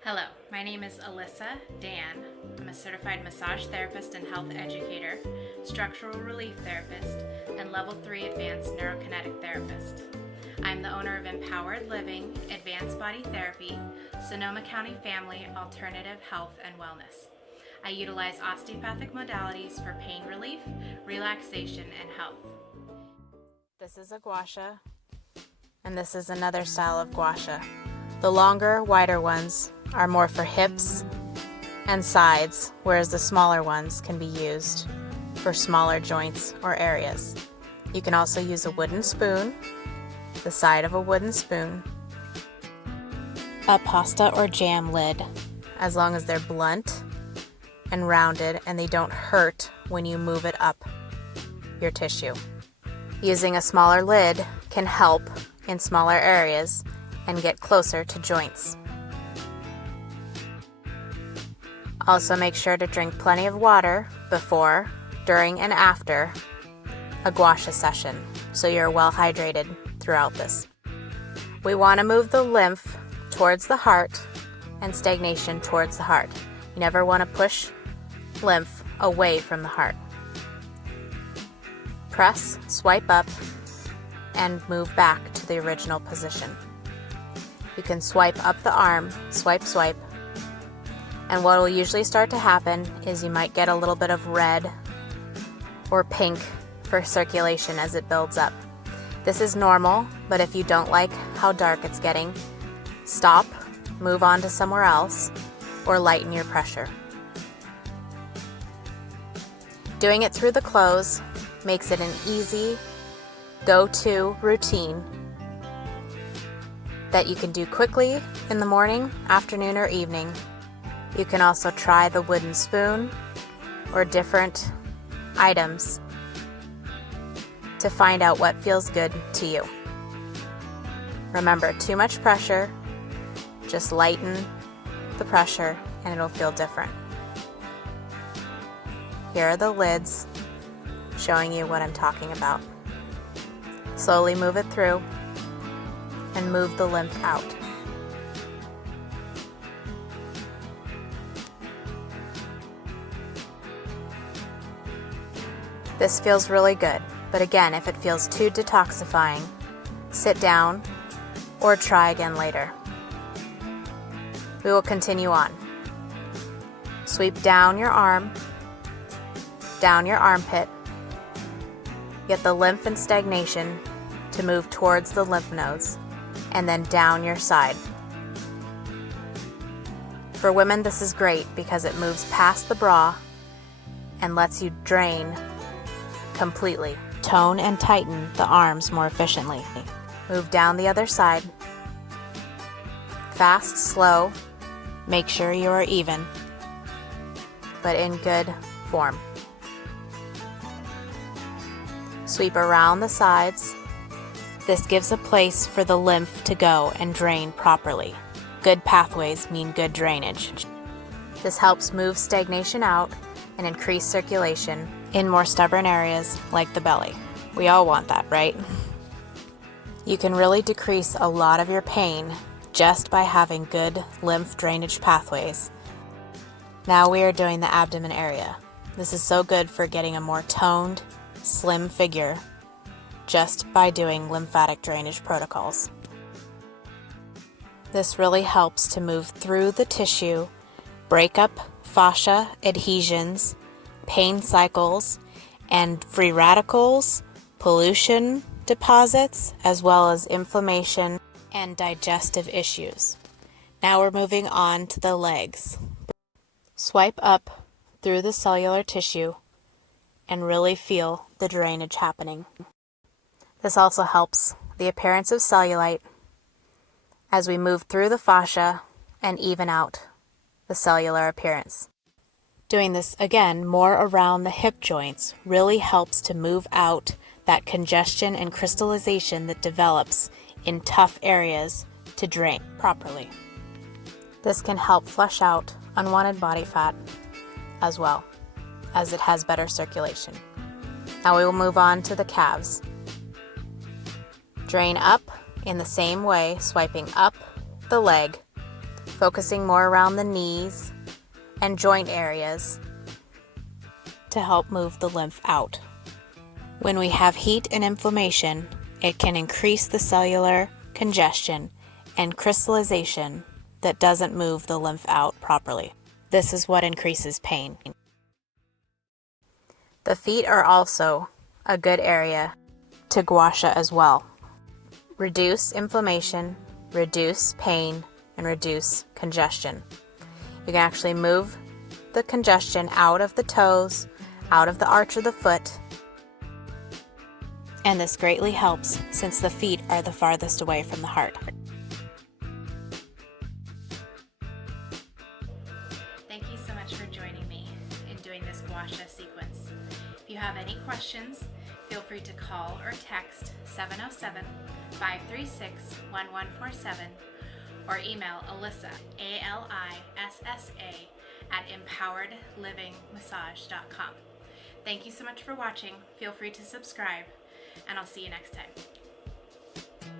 Hello, my name is Alissa Dan. I'm a certified massage therapist and health educator, structural relief therapist, and level 3 advanced neurokinetic therapist. I'm the owner of Empowered Living, Advanced Body Therapy, Sonoma County Family Alternative Health and Wellness. I utilize osteopathic modalities for pain relief, relaxation, and health. This is a Gua Sha, and this is another style of Gua Sha. The longer, wider ones are more for hips and sides, whereas the smaller ones can be used for smaller joints or areas. You can also use a wooden spoon, the side of a wooden spoon, a pasta or jam lid, as long as they're blunt and rounded and they don't hurt when you move it up your tissue. Using a smaller lid can help in smaller areas and get closer to joints. Also, make sure to drink plenty of water before, during, and after a Gua Sha session so you're well hydrated throughout this. We want to move the lymph towards the heart and stagnation towards the heart. You never want to push lymph away from the heart. Press, swipe up, and move back to the original position. You can swipe up the arm, swipe, swipe, and what will usually start to happen is you might get a little bit of red or pink for circulation as it builds up. This is normal, but if you don't like how dark it's getting, stop, move on to somewhere else, or lighten your pressure. Doing it through the clothes makes it an easy go-to routine that you can do quickly in the morning, afternoon, or evening. You can also try the wooden spoon or different items to find out what feels good to you. Remember, too much pressure, just lighten the pressure and it'll feel different. Here are the lids showing you what I'm talking about. Slowly move it through and move the lymph out. This feels really good, but again, if it feels too detoxifying, sit down or try again later. We will continue on. Sweep down your arm, down your armpit. Get the lymph and stagnation to move towards the lymph nodes, and then down your side. For women, this is great because it moves past the bra and lets you drain completely. Tone and tighten the arms more efficiently. Move down the other side. Fast, slow. Make sure you are even, but in good form. Sweep around the sides. This gives a place for the lymph to go and drain properly. Good pathways mean good drainage. This helps move stagnation out and increase circulation in more stubborn areas like the belly. We all want that, right? You can really decrease a lot of your pain just by having good lymph drainage pathways. Now we are doing the abdomen area. This is so good for getting a more toned, slim figure just by doing lymphatic drainage protocols. This really helps to move through the tissue, break up fascia adhesions, pain cycles, and free radicals, pollution deposits, as well as inflammation and digestive issues. Now we're moving on to the legs. Swipe up through the cellular tissue and really feel the drainage happening. This also helps the appearance of cellulite as we move through the fascia and even out the cellular appearance. Doing this again more around the hip joints really helps to move out that congestion and crystallization that develops in tough areas to drain properly. This can help flush out unwanted body fat as well, as it has better circulation. Now we will move on to the calves. Drain up in the same way, swiping up the leg focusing more around the knees and joint areas to help move the lymph out. When we have heat and inflammation, it can increase the cellular congestion and crystallization that doesn't move the lymph out properly. This is what increases pain. The feet are also a good area to Gua Sha as well. Reduce inflammation, reduce pain, and reduce congestion. You can actually move the congestion out of the toes, out of the arch of the foot, and this greatly helps since the feet are the farthest away from the heart. Thank you so much for joining me in doing this Gua Sha sequence. If you have any questions, feel free to call or text 707-536-1147 or email Alissa, ALISSA, at empoweredlivingmassage.com. Thank you so much for watching. Feel free to subscribe, and I'll see you next time.